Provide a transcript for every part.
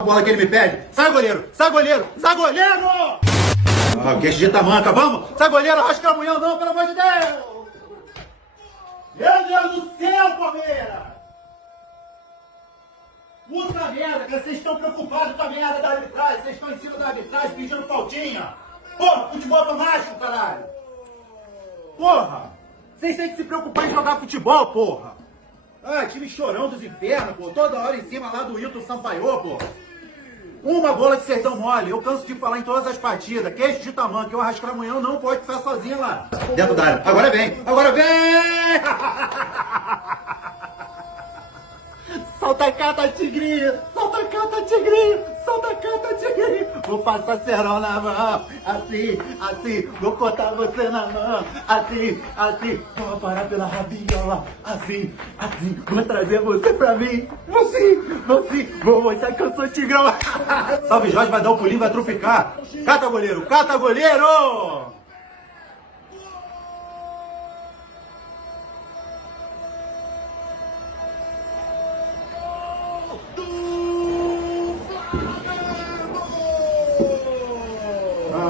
A bola que ele me pede. Sai, goleiro! Sai, goleiro! Sai, goleiro! Ah, queixo de tamanca, vamos! Sai, goleiro! Arrasca a mulher, não, pelo amor de Deus! Meu Deus do céu, Palmeiras! Puta merda, cara, vocês estão preocupados com a merda da arbitragem, vocês estão em cima da arbitragem pedindo faltinha. Porra, futebol pra macho, caralho! Porra! Vocês têm que se preocupar em jogar futebol, porra! Ah, time chorão dos infernos, pô. Toda hora em cima lá do Wilton Sampaio, pô. Uma bola de sertão mole. Eu canso de falar em todas as partidas. Queixo de tamanho, que o Arrascamunhão não pode ficar sozinho lá. Dentro da área. Agora vem! Agora vem! Solta a cata, tigrinho! Solta a cata, tigrinho! Solta a cata, tigrinho! Vou passar cerol na mão, assim, assim. Vou cortar você na mão, assim, assim. Vou parar pela rabiola, assim, assim. Vou trazer você pra mim, assim, assim. Vou mostrar que eu sou tigrão. Salve Jorge, vai dar um pulinho, vai trupicar. Cata, goleiro! Cata, goleiro!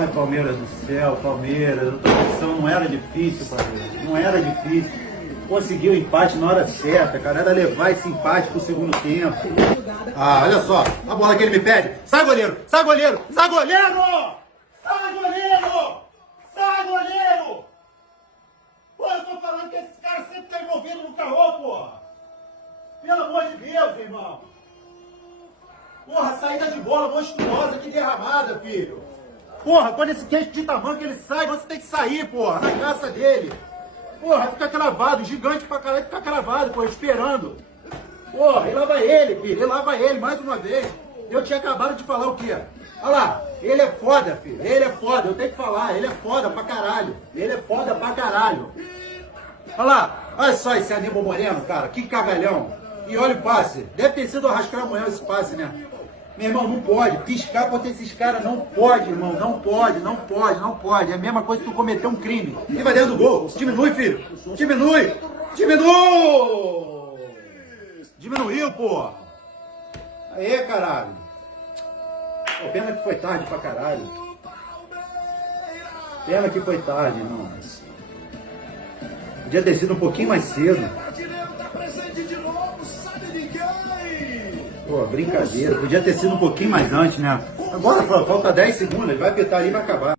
Ai, Palmeiras do céu, Palmeiras, a posição não era difícil, Palmeiras, não era difícil. Conseguiu o empate na hora certa, cara, era levar esse empate pro segundo tempo. Ah, olha só, a bola que ele me pede. Sai, goleiro, sai, goleiro, sai, goleiro! Sai, goleiro! Sai, goleiro! Pô, eu tô falando que esse cara sempre tá envolvido no caô, porra! Pelo amor de Deus, irmão! Porra, saída de bola monstruosa, que derramada, filho! Porra, quando esse queixo de tamanho que ele sai, você tem que sair, porra, na graça dele. Porra, fica cravado, gigante pra caralho, fica cravado, porra, esperando. Porra, e lá vai ele, filho, e lá vai ele, mais uma vez. Eu tinha acabado de falar o quê? Olha lá, ele é foda, filho, ele é foda, eu tenho que falar, ele é foda pra caralho. Ele é foda pra caralho. Olha lá, olha só esse Aníbal Moreno, cara, que cagalhão. E olha o passe, deve ter sido o Arrascamunhão esse passe, né? Meu irmão, não pode. Piscar contra esses caras não pode, irmão. Não pode, não pode, não pode. É a mesma coisa que tu cometer um crime. E vai dentro do gol. Diminui, filho. Diminui. Diminui. Diminuiu, pô. Aê, caralho. Pô, pena que foi tarde pra caralho. Pena que foi tarde, irmão. Podia ter sido um pouquinho mais cedo. Pô, brincadeira. Podia ter sido um pouquinho mais antes, né? Agora falta 10 segundos, ele vai apertar ali e vai acabar.